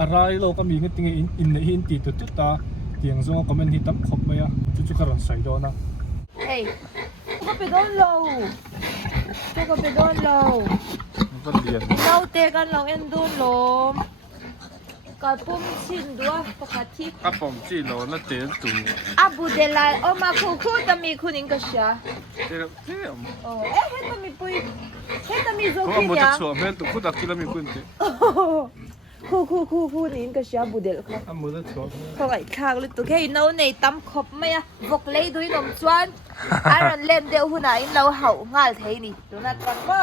อะไรเราก็มีเงี้ยติงอินในหินตีตุดตาเตียงซงก็มันหินตั้มขบไหมอ่ะจุดๆก็ร้อนใส่โดนนะเฮ้ยก็ไปโดนเราก็ไปโดนเราก็เรียนเราเตะกันเราเอ็นโดนลมก็ปุ่มชินด้วยปกติผมจีโร่น่าเตะตู่บูเดลายโอมาคู่จะมีคุณอิงก็เชียเดี๋ยวโอ้เฮ้ยต้องมีปุยเฮ้ยต้องมีโซกิยังชัวร์เพื่อนตู่คู่ดักที่เรามีคุณเตะคู่นี่ก็เชียบูเดลค่ะมือชัวร์เขาไอ้ข้าวเลยตัวแค่อินเอาในตั้มขบไหมอะบอกเลยด้วยนมจวนอันนั้นเล่นเดียวหุ่นไหนเราเห่าง่ายเท่นี่ดูนัดกันบ่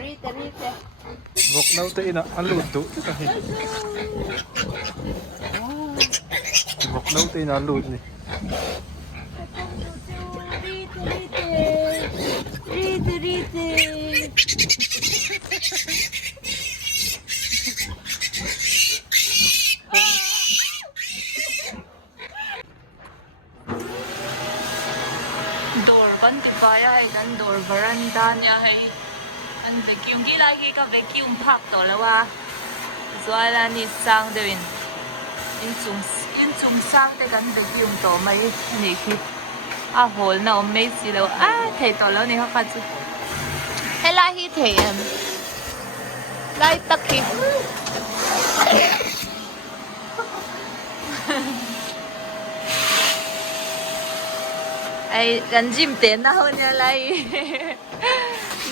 รีเตบอกเราเตะนะอันลุดตู่ที่ไหนบอกเราเตะนะลุดนี่รีเตบันติปายไอ้นั่นดอร์บรันดาเนี่ยให้อันเบกกิ้งกี่ไลค์กับเบกกิ้งพักต่อแล้วว่าส่วนอันนี้สร้างเดินอินจุงสร้างแต่กันเบกกิ้งต่อไม่นี่คือโหน่าไม่สิแล้วเทต่อแล้วนี่เขาคัดจุให้ไล่ที่เทมไล่ตะกี้ไอ้กันจิ้มเตนเอาเนี่ยอะไร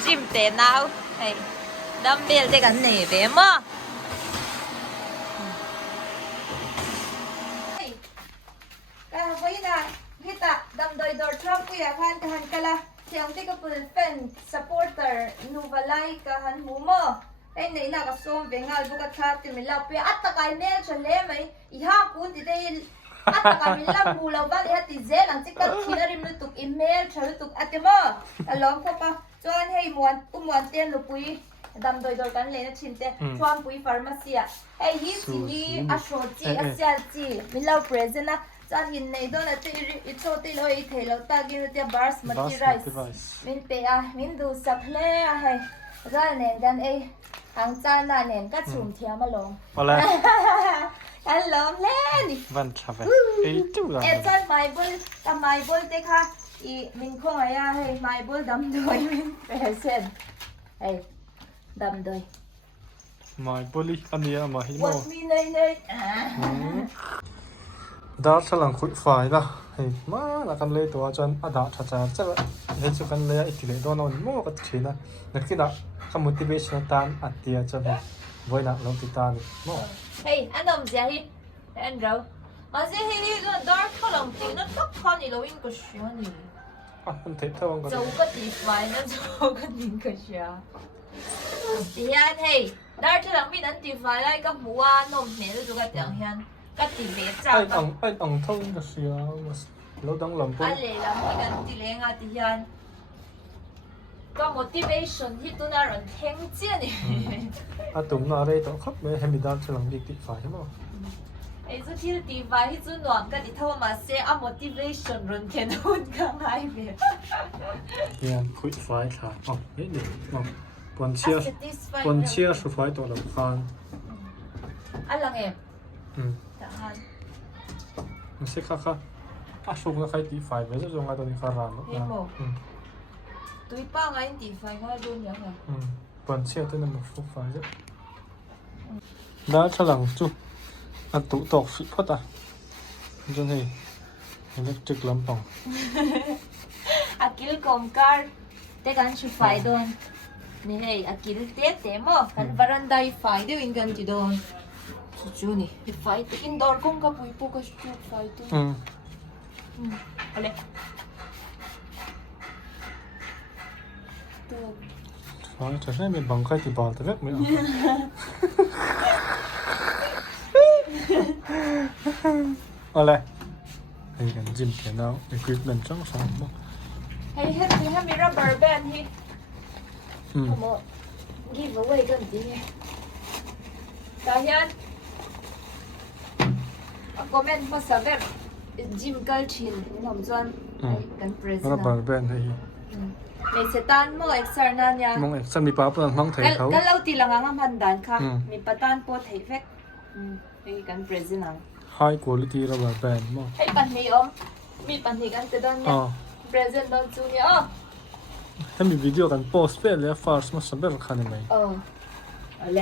จิ้มเตนเอาไอ้ดัมเบลเด็กกันหนีไปมั้งก็ไว้นะฮิตาดัมโดยดอร์ทรัมกุยาพันกันกันละเที่ยงที่ก็เป็นแฟนซัพพอร์เตอร์นูวาไลกันหูมั้งไอ้เนี่ยน่าก็ส่งเป็นงานบุกทัดที่มีเราเปียอัตตะการเมลเฉลี่ยไหมอีห้าคุณที่ได้อัตตะมิลลัมบูลาวันเอติเซลังจิกัดทีนาริมตุกอีเมลชาลุตุกอัตมาลองพบปะจวนให้มวนเตียนลุปุยดำโดยกันเลยนะชินเตชวนปุยฟาร์มาเซียไอ้ฮิสินีอาโชจีอาเซียจีมิลาเปรสนะจานยินในดอนเตอิโชติโลอิเทลตากินเตียบาร์สมาติไรส์มินเตะมินดูสักเล่ให้ร้านเนี่ยดันหางจานเนี่ยก็ชุ่มเทียมาลงอะไรกันลมเล่นวันทับจุ๊บจนไม้บุลแต่ไม้บุลเด็กค่ะอีมินคงอะไรให้ไม้บุลดำด้วยมินเป็นเส้นไอ้ดำด้วยไม้บุลอันนี้มาหิมะมีเลยดาร์ฉลังคุยไฟละเฮ้ยมาละกันเลยตัวจนดาร์ชัดๆจะเห็นสุกันเลยอีกทีเลยโดนเอาหม้อก็ทิ้งนะนักที่ละคำ motivation ตามอัดเดียจะแบบไว้นะลองติดตามหม้อเฮ้ยอันนั้นจะให้อันเรามาสิให้นี่ก็ดาร์ฉลังจริงนั่นก็คันนี่เราวิ่งก็เชียนี่มันเทปเท่ากันจะก็ตีไฟนั่นจะก็ยิงก็เชียดีอันเฮ้ยดาร์ฉลังมีนั่นตีไฟแล้วก็หัวนมเนี่ยจะก็อย่างเงี้ยก็ตีเล็บจ้าไอ้อ่องเท่ากันเชียเราต้องลำพูอันเลยลำพูกันตีเล้งอ่ะตียันก็ motivation ที่ตัวนั้นเท่งเจียนี่ตุ่มอะไรต่อครับไม่ให้มีดาร์ฉลังดีติดไฟใช่ไหมไอ้สุดที่ตีไฟที่จุดหนอนก็ที่เท่ามาเสียmotivation รุนเทนหุ่นกันไงเบี้ยเนี่ยคุยไฟค่ะอ๋อเฮ้ยเด็กอ๋อปนเชียร์สุดไฟตัวละครอะไรเงี้ยไม่ใช่ค่ะช่วงนั้นใครตีไฟไม่ใช่ช่วงนั้นตอนนี้คาราโน่ตุยป้าไงตีไฟก็ดูอย่างเงี้ยปนเชียร์ตัวนั้นมันสุดไฟจ้ะดาร์ฉลังจุ๊อันตุตกฟิพอตาจนให้เล็กจึกลำปองอากิลกอมการ์แต่กันชุดไฟโดนนี่ให้อากิลเตะเตะมั้งกันบารันไดไฟเดี๋ยวอินกันจีโดนจูนี่ไฟที่อินดอร์กงกับปุยปุกก็ชุดไฟตัวอะไรจะใช่ไม่บังคับที่บอลแต่เล็กไม่เอาอะไรไอ้กันจิมเขียนเอาไอ้คลิปมันช่องสามมั้งให้มีรับบาร์แบนที่ทำไม give away กันจริงตายันคอมเมนต์ภาษาแบบจิมกัลชินนี่ผมจวนกันเพรสนะรับบาร์แบนให้ไม่เสตันมองเอ็กซ์นั่นยังมองเอ็กซ์มีป้าเพื่อนห้องเทเขาก็เราตีหลังงานพันดันค่ะมีประธานโปรเทค ไอ้กันเบรซิลนัง high quality rubber band มั้ง ไอ้ปันนี้มีปันนี้กันแต่ตอนเนี้ยเบรซิลโดนจูเนี่ยถ้ามีวิดีโอกัน post ไปแล้ว first มาสัมเบลคันไหมอะไร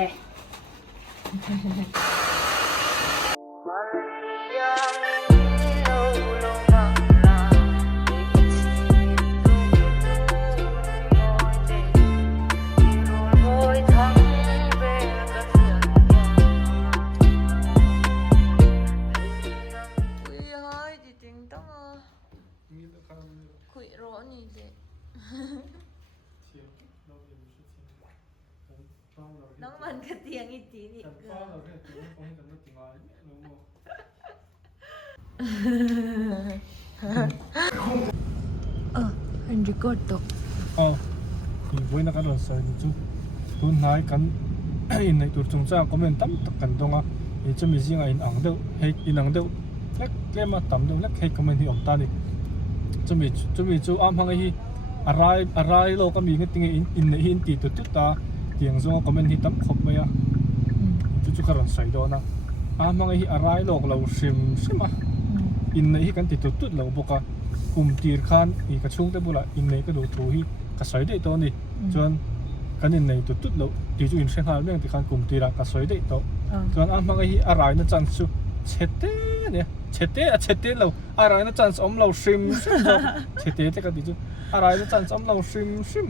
คุยร้อนนี่เด็น้องมันกระเตียงอีจีนี่เกินรีคอร์ดตกมีไว้นักการเงินจู่ตุนหายกันอินในตัวจงจ้าคอมเมนต์ตั้มตักกันตรงอ่ะอีจะมีสิ่งอินอังเดียวเฮกอินอังเดียวเล็กเกมมาตั้มเดียวเล็กเฮกคอมเมนต์ที่อมตานี่จะมีจู่อ้ามพังไอ้ที่อะไรโลก็มีเงี้ยติงอินในอินตีตัวตุ๊ดตาเตียงส่งคอมเมนต์ที่ตั้มขบไปอ่ะจู่การเงินใส่โดนนะอ้ามพังไอ้ที่อะไรโลกเราซิมอ่ะอินในที่กันตีตัวตุ๊ดเราบอกว่ากุมตีร์ขันอีกระชุ่งแต่บุระอินในก็ดูถูกที่กระใส่ได้ตัวนี่จนกันอินในตัวตุ๊ดเราตีจู่อินเชียงรายเรื่องที่ขันกุมตีระกระใส่ได้ตัวจนอ้ามพังไอ้ที่อะไรนั่นจันทร์จู่เช็ดเต้เนี่ยเช็ดเต้เราอะไรนั่นจันทร์อมเราซิมเช็ดเต้ที่กันตีจู่อะไรนั่นจันทร์อมเราซิม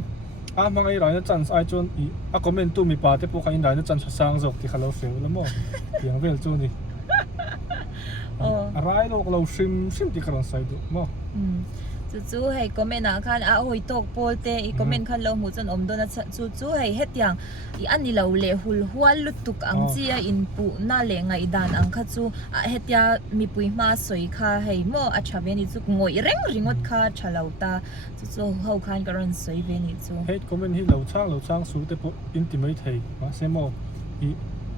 อ้ามพังไอ้ไรนั่นจันทร์ไอจนอีคอมเมนต์ตู้มีปาเตพวกกันอินไรนั่นจันทร์สร้างจบที่เขาเราเสียแล้วมั้งอย่างเวลจู่นี่อะไรโลกเราซิมที่กำลังใส่ดูมั้งจู่ๆให้คอมเมนต์นะคันโอ้ยตกโพลเตอีคอมเมนต์คันเราหูจนอมโดนจู่ๆให้เฮ็ดอย่างอีอันนี้เราเลหุลหัวลุตุกอังจีอินปูน่าเลงไงดานอังคัจู่เฮ็ดยามีปุยมาสวยค่ะให้โมอัชเวนิจู่งอยริงดค่ะชะลาวตาจู่ๆเขาคันกระรอนสวยเวนิจู่เฮ็ดคอมเมนต์ที่เราช่างสู้แต่พวกอินติเมทให้มาเซโมอี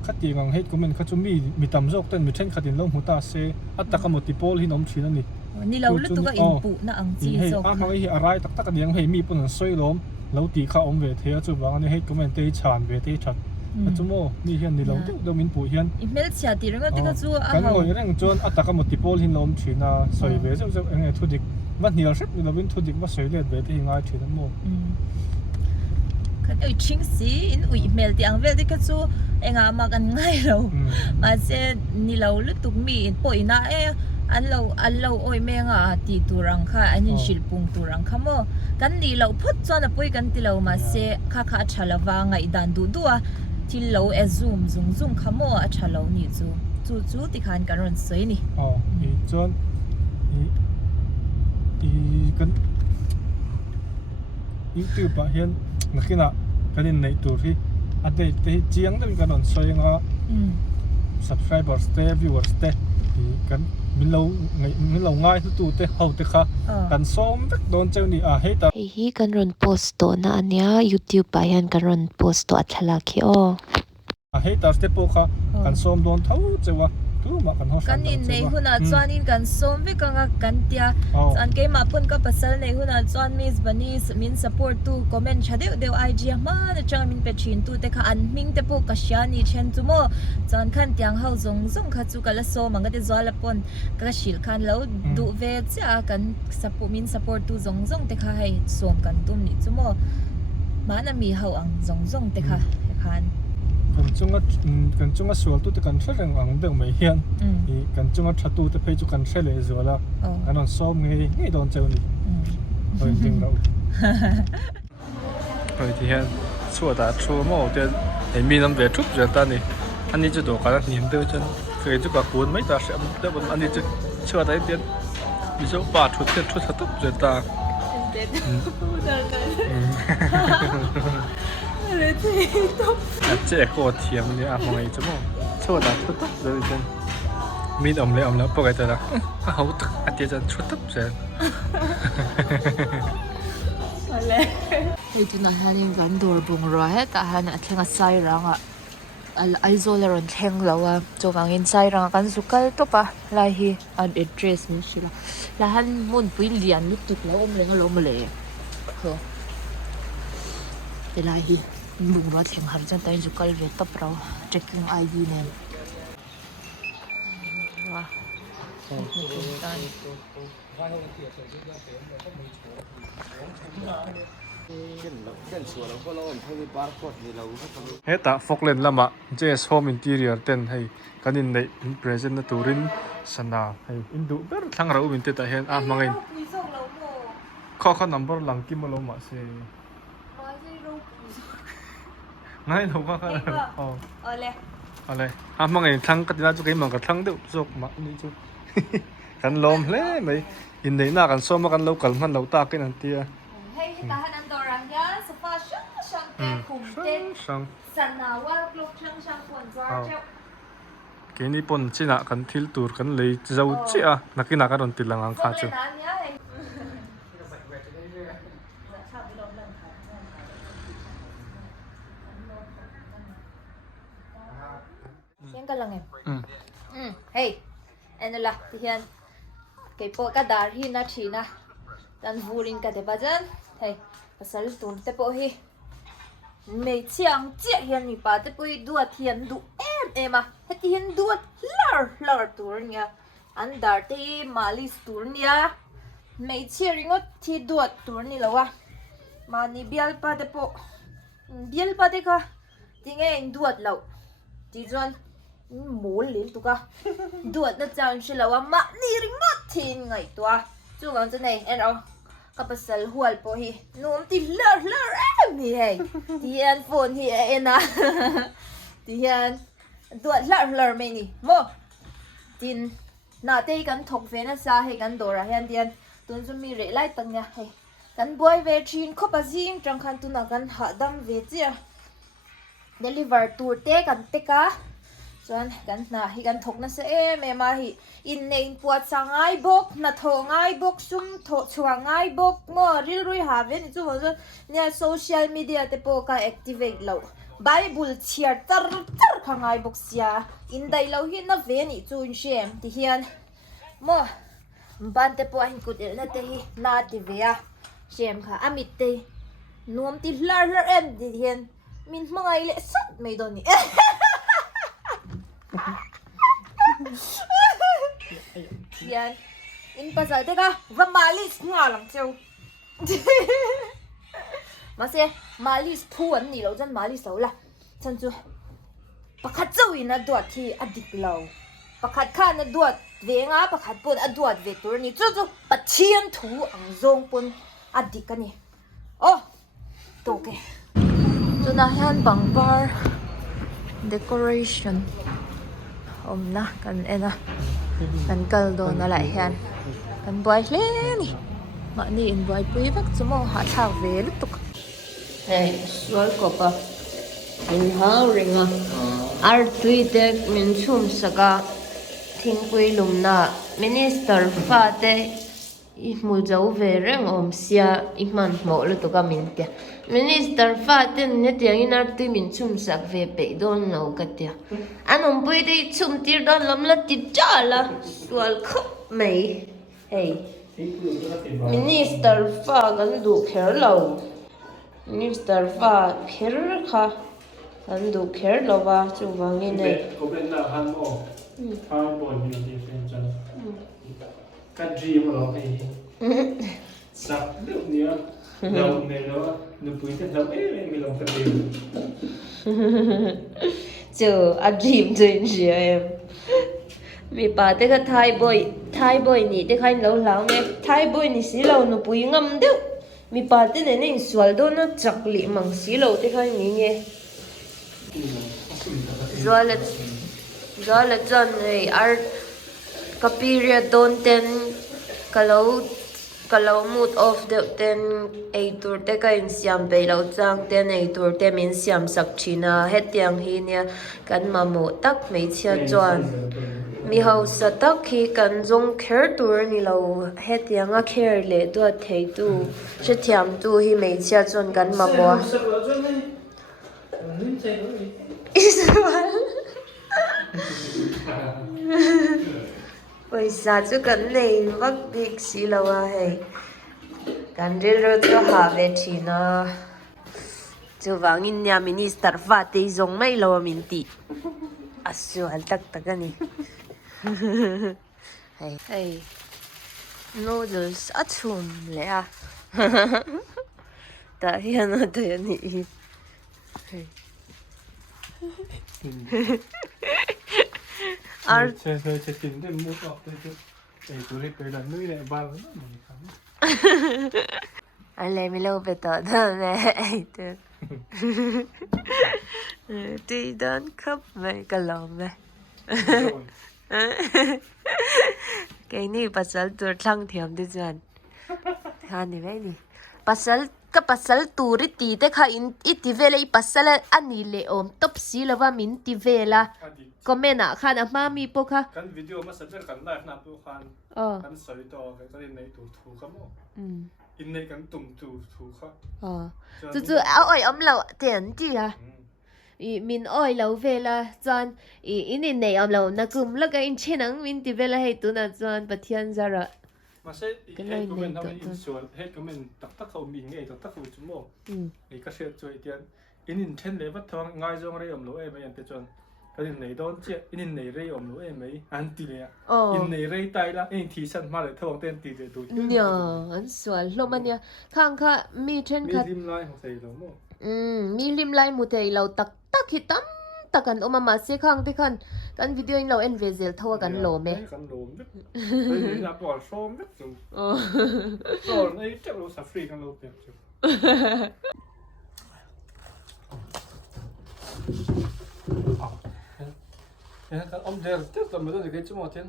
ขัดตีกังเฮ็ดคอมเมนต์ขัดจู่มีตำจอกเต้นมีเช่นขัดดินลงหัวตาเซอัตตะกมติโพลที่น้องชีนั่นนี่นี่เราลุตุกอินปูน่าอังจีจอกให้อะไรตักกันยังให้มีปุ่นสวยล้มเราตีข้าอมเวทเฮียจู่บางอันนี้เฮ็ดคอมเมนต์เตชานเวทชัดจู่โมนี่เฮียนี่เราดูมินปูเฮียนอีเมลเสียตีเรื่องที่ก็จู่กันงอยเรื่องจนอัตตะกมติโพลที่น้องชีน่าสวยเวทจู่เองทุดิกวันนี้เราเสร็จเราวินทุดิกว่าสวยเลือดเวทที่ง่ายชีนั่นโมคันชิงสีอินอีเมลที่อังเวลที่ก็จู่เองมากันง่ายเรามาเซนี่เราลุตุกมีปอยน่าอันเราโอ้ยแม่งตีตุรังค่ะอันนี้ศิลปุงตุรังค่ะโมกันนี่เราพูดจนป่วยกันที่เรามาเสะข้าชาลาวางไงดันดูที่เราซูมค่ะโมชาลาวนี่จู่ที่ขันกันรอนสวยนี่อีจนอีกันอีตัวปะเห็นนักกินกันในตัวที่อันเดียที่เจียงได้กันรอนสวยงาsubscribers เต viewers เตกันมิลเราง่ายทุกๆเตะเขาเตะค่ะกันซ้อมโดนเจ้านี่ให้ตาฮีกันรอนโพสต์ตัวนะอันเนี้ย YouTube ไปยันกันรอนโพสต์ตัวอัจฉริยะให้ตาสเตปโปค่ะกันซ้อมโดนเท่าเจ้าตัวมากันเขากันในหุ่นจวนนี่กันซ้อมวิกังกันเตียอันเกมาปุ่นก็ปัสสาวะในหุ่นจวนมิสบันีมิน support ตู้คอมเมนต์ชาเดียวไอจีมาจังมินเปชินตู้แต่ค่ะอันมิงเตปกัชยานี่เช่นจุโมจวนขันเตียงเขาซงค่ะจูกันละซ้อมมันก็จะจวนละปนก็ชิลขันแล้วดูเวจ้ากัน support มิน support ตู้ซงแต่ค่ะให้ซ้อมกันตุ้มนี่จุโมมันมีเขาอังซงแต่ค่ะขันกันจุงสวลตุแต่กันเชื่ออังเดิมไม่เฮียนกันจุงชัดตุแต่เพจุกันเชื่อเลยสวละกันนอนซ้อมไงโดนเจ้านี่จริงเราที่เฮียนชัวชัวโม่เดินเห็นมีน้ำเดือดทุบเดือดตานี่อันนี้จะโดนกันเหนียมเดือดจนเคยจุกปูนไม่ตาเสียแต่บนอันนี้จะชัวได้เดียนมีเจ้าบาดทุบเดือดทุบเดือดตาเจ๊โคตรเทียมเนี่ยมองไอ้เจ้าโม่ชัวได้ทุบเลยจนมีอมแล้วปกติละเขาตึกอันเดียจะทุบเสียไอ้ตัวนั้นนี่กันดอร์บุงร้อยแต่ฮันอัดแข่งใส่รังไอโซเลรอนแข่งแล้วจงอังใส่รังกันสุกัลตัวปะลายฮีอันเอเดรสนี่สิละแล้วฮันมุนปุยเลียนลุกตุกแล้วอมเลงล้มเลยเหรอแต่ลายฮีบุงร้อยแข่งหาจังแต่สุกัลเวทตัวเรา checking ID เนี่ย เฮ้ตาฟอกเลนละมะ JS Home Interior เต็นให้กันอินใน present นะตูรินสนาให้อินดูเบอร์ทั้งเราบินเตตาเห็นมังเองข้อ number หลังกิมมาลงมาเซง่ายลงก็ค่ะอ๋ออะไรมังเองทั้งกันน่าจะกินมันกับทั้งเดือดจกมานี่จุกันลมเลยไหมอินในหน้ากันซ้อมมากันเรากันมันเราตากันนั่นเตียให้ตาหันอันดอรังยาสฟาช่างแก่คุมเต้นสันนาว่ากลุกช่างปวนจ้าเจ้ากินญี่ปุ่นจีน่ะกันทิลตูร์กันเลยเจ้าเจ้านักกินนักการันตีลังอังคาจูยังกันลังไงเฮ้ยอันนั้นละที่เห็นเก็บโปกระดาษที่นาทีนะดันวูรินกันเดี๋ยวจันเฮ้ยภาษาลูกตุนแต่โปฮีไม่เชียงเจี๊ยเห็นมีป้าแต่โปฮีดูเทียนดูเอ็มอ่ะเห็นดูลาร์ตัวเนี่ยอันดาร์ที่มาลิสตัวเนี่ยไม่เชียริงว่าที่ดูตัวนี่แล้ววะมานี่เบียลป้าแต่โปเบียลป้าเด็กอ่ะที่ไงดูแล้วที่จวนหมูลิ้นตุกะดูดนะจังชิลาวะมานี่ริงมาทิ้งไงตัวจู่กันจะไหนเอ็นเอากับภาษาหัวลโปฮีนุ่มที่เลอมีเฮงที่เอ็นโฟนที่เอ็นนะที่เอ็นดูดเลอไม่นี่โมจินนาเตกันทกเฟนซาให้กันโดราเฮนเดียนตุนจะมีเรไล่ตั้งเนี่ยให้กันบวยเวชินคบซิงจังคันตุนักันหาดำเวจีเดลิเวอร์ตัวเตกันเตกะส่วนกันนะฮิกันทกนะเสเมมาฮิอินเนนปวดสังไงบกนะทงไงบกซุ่มทช่วงไงบกงอริลรุยหาเวนจู่ว่าเนี่ยโซเชียลมีเดียเตโปกาแอคทีเวตเราไบเบิลเชียร์ตร์ข้างไงบกเสียอินได้เราฮินะเวนิจู่อินเชมที่เฮียนโมบันเตโปหินกุดเอลนะเตฮินาติเวียเชมค่ะอามิเตนวมติลาร์เอ็มที่เฮียนมินมังไงเละสัดไม่โดนนี่yan in pasal teka ramalis nga lang châu mà xe malis phuan ni lo jan malis lo la chan chu pakhat châu in a duat thi adik lo pakhat khan a duat ve nga pakhat pon a duat ve tur ni chu chu pathian thu ang zong pon adik ani oh to ke chu na han bang bar decoration na kan ena kan kaldo na lại hian kan boy le ni ma ni in boy pui vak chumo ha thak ve lu tuk hey sual ko pa in ha ringa ar tuite min chum saka thingpui lumna minister fa te I mul jau ve reng om sia I man mo lu tuka min tia minister fa ten ne tiang in ar tu min chum sak ve pe don no ka tia anom pui de chum tir don lam la ti cha la sual khop mai hey minister fa gan du kher lo minister fa kher kha gan du kher lo wa chu wang in nei ko ben na han mo ha boy ni ti fen chan ka dream lo pe sap lu nia đâu này đó nó quý thật lắm ấy mình lòng thật đều chờ ăn dìm rồi gì em mi bà thế cái thai boy nị thế khai lâu lắm em thai boy nị xí lâu nó bùi ngâm đâu mi bà thế này nên xoal đó nó chặt lị bằng xí lâu thế khai nị nghe do là chân này ar cái period don't ten kalau mood of the ten a tur te ka in siam pe lo chang ten a tur te min siam sak china hetiang hi nia kan ma mo tak mei chia chuan mi ho sa tak hi kan jong kher tur ni lo hetiang a kher le tu thei tu she thiam tu hi mei chia chuan kan ma mo Paisa chu kan nei vak dik si lawa hei kan ril ro chu ha ve thina chu wangin nya minister fa te zong mai lo min ti asu al tak tak ani hey noodles achum le a ta hian a de ni hey ar chơi tìm đến mua cọp tôi tôi đi tới lần nữa lại bao nó mình khám ale mi lo be to da ne ai te ti don khắp về cả lòng về cái này pasal tur thlang thiam đi chuan ha ni ve ni pasal ka pasal turi ti te kha in iti vela I pasal ani le om top si lawa min ti vela comment a khan a ma mi po kha kan video mà sẽ kan live na tu khan kan soi to cái này tu thu kham mo in này kan tum tu kha chu oi om lo ten ti ha I min oi lo vela chuan in nei om lo na kum la ka in chenang min ti vela hei tu na chuan pathian zara mà sẽ hết comment nào in sual hết comment tak khâu mình nghe tak khâu chúng mo cái cái chuyện chơi tiền in trên lấy bắt thằng ngay trong đây om lo em anh te chuan cái này đón chết in này rây om lo em ấy anh ti le in này rây tay la in thi sân mà lại thằng tên ti le tu nhờ anh sual lo man ya khang kha mi trên kha lim lai không thấy đâu mo mi lim lai mu thei lo tak hi tam takan oma se khang te khan kan video in lo en vezel thawa kan lo me kan lo me cái là bỏ xôm đó rồi này chắc lo sa free kan lo pe kan om der te to me do de ke mo ten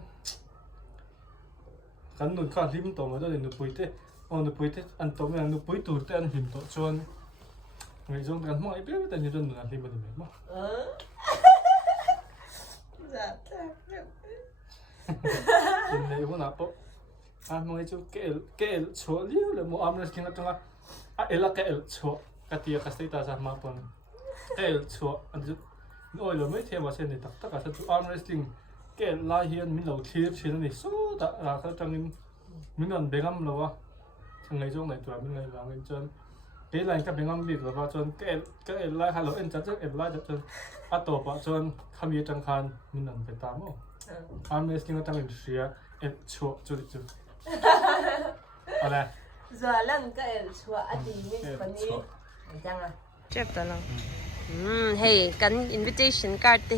kan nun kha lim to me do de nu puite on nu puite an to me an nu pui tur te an him to chon ngai jong kan mo ai pe ta ni don nu an lim de me mo dạ in nei ho na po mo ai chu ke cho liu le mo am na king atanga ela ke cho ka tia ka sei ta sa ma pon cho an ju noi lo mai the ma se ni tak tak ka sa chu arm wrestling ke la hian min lo thlir thin ni so ta ra ka tangin min an bengam lo wa ngai jong nei tua min ngai lang in chon cái này các bạn ngon việc là chọn cái lại hello em chắc em lại chọn à tổ bảo chọn tham gia trang khan mình làm phải tám không anh mới xin cái trang share em chua chua đi chua à đây giờ lần cái el chua adi mi phần ni chang à chép ta lo hey kan invitation card te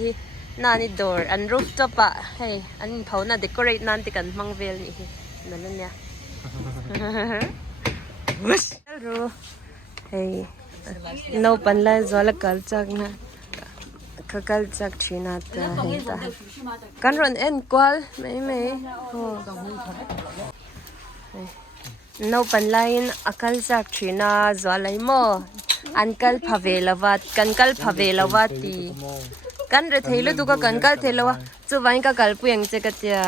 nani door and rooftop a hey an phau na decorate nan te kan mangvel ni hi nan nya wush ro hey no pan la zo la kal chak na ka kal chak thina ta he ta kan ron en kwal mai ho no pan lain akal chak thina zo lai mo ankal phavelawat kankal phavelawat ti kan re theilu tu ka kankal theilawa chu wain ka kalpueng che ka tia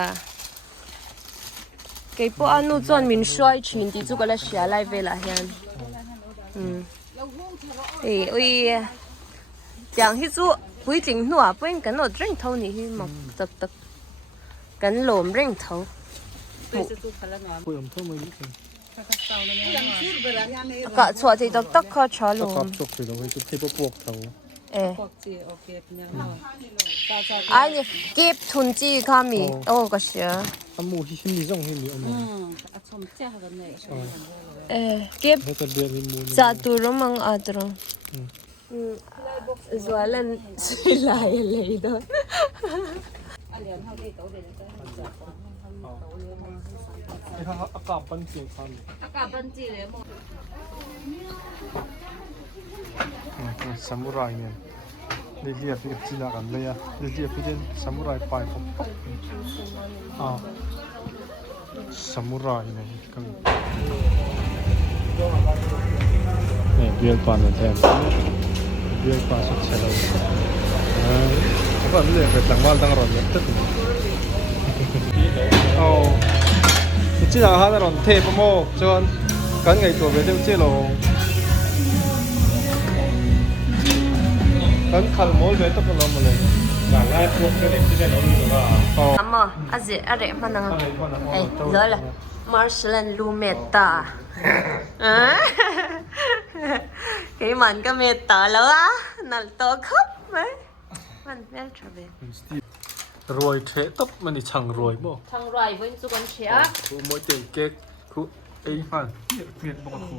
ke po anu chon min swai thin ti chu kala sia lai vela hian ui chẳng hi chu quy trình nua bên cái nồi rinh thâu ni hi mọc tập tập cái lồm rinh thâu Ôi ông thôi mới đi cả chùa thì tập tắc khó chó lồm cọp chụp thì nó thấy bộ buộc thầu ai nhỉ kịp thun chi kami ô cái gì anh mua hi hi rong hi ông kịp hết tận điện hi mua sa tu rom ang atro Zualan suy lại lấy đó cái thằng cọp bắn chỉ con samurai nè đi liệp đi chỉ là gần đây à đi liệp đi đến samurai phải không samurai này cái này biên toàn là thêm biên toàn xuất xe đâu các bạn bây giờ phải tăng ban tăng rồi nhất tất chỉ là hai lần thêm một cho cái ngày tuổi về theo chế độ cái khăn mối về tất cả mọi người là lại cuộc cái này chỉ là nó như là amma aze are manang hey zola Marcelan Lumeta cái mình cái meta lo á nal to khóc mấy mình mel trabe รวยเทต๊บมันนี่ช่างรวยบ่ ทางไรเว้นสุกันเชีย ครูมวยเจ๋งเก๊กครูไอ้ฟันเนี่ยเปลี่ยนบอกครู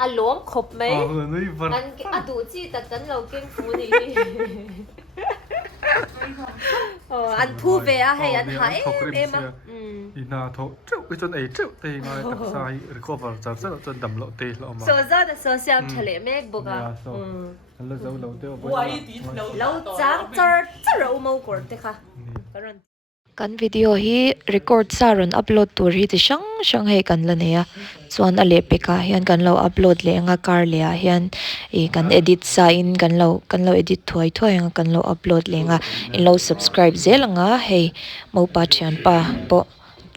อ่ะหลวมขบไหม นี่ฟัน อันอ่ะดูจีแต่กันเราเก่งฟูนี่อันทูเวียให้อันหายเอ็มอ่ะ อีนาโถเจ้าไปจนไอ้เจ้าเตะมาตักซ้ายหรือก็ว่าจะจนดำเลาะเตะเลาะมา โซซ่าแต่โซเชียลเฉลี่ยแม่บุกอ่ะ แล้วจะเราเตะ เราจ้างจะเราเมากดเตะค่ะกันวิดีโอฮีรีคอร์ดซารุนอัพโหลดตัวฮีที่ช่างให้กันละเนี่ยส่วนอะไรไปค่ะเฮียนกันเราอัพโหลดเลยงาการเลยเฮียนกันเอดิตซาอินกันเราเอดิตถอยงากันเราอัพโหลดเลยงาเรา subscribe เซลงาให้มาปัจจัยปะปะ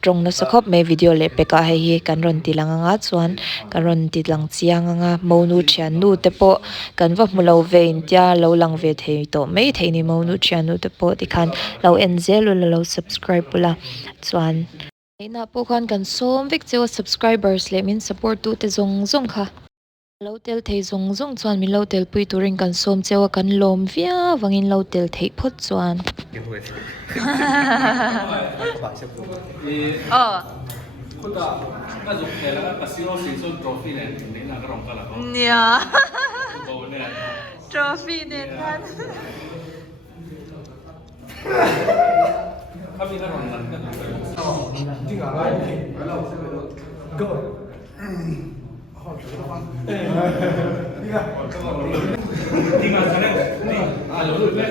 ตรงนั้นสักครบไม่วิดีโอเลยไปค่ะให้กันรอนตีลังงาส่วนกันรอนตีลังเสียงงาโมนูเชียนูเตปะกันว่ามุเราเวียนเดียเราลังเวทให้โตไม่เท่านี้โมนูเชียนูเตปะที่คันเราเอ็นเซลเรา subscribe ปุละส่วนน่าพวกคนกันส้มวิกเจอ subscribers เลยมิน support ดูแต่ซงค่ะเราเตลเทซงส่วนมินเราเตลปุยตัวริงกันส้มเจอกันลมวิ่งวังอินเราเตลเทพดส่วนคุณตาน่าจะเห็นแล้วก็ซีโร่ซีซั่นทรอฟี่เนี่ยนี่น่าก็ร้องกันแล้วก็ เนี่ย โตเนี่ย trophy เนี่ยท่าน ถ้ามีนักร้องนั้นก็จริงอะไรก็จริงอะไรเนี่ยนี่เราดูเลย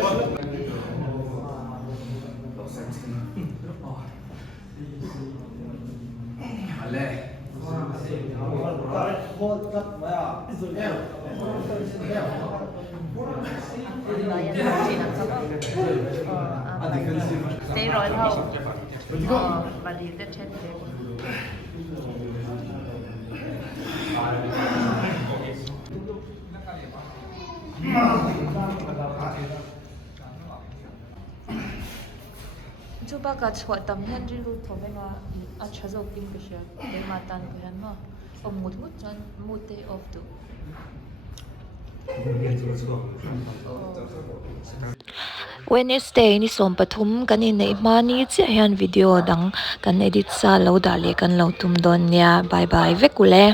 Stay royal. But he's the chat. Coba kat swat tamhan jilu thomenga achazo pin kesha de matan kuhan ma mut jan mute of tu Wednesday ni som pathum kanin nei mani che hian video dang kan edit sa lo dali kan lo tum don nia bye bye vekule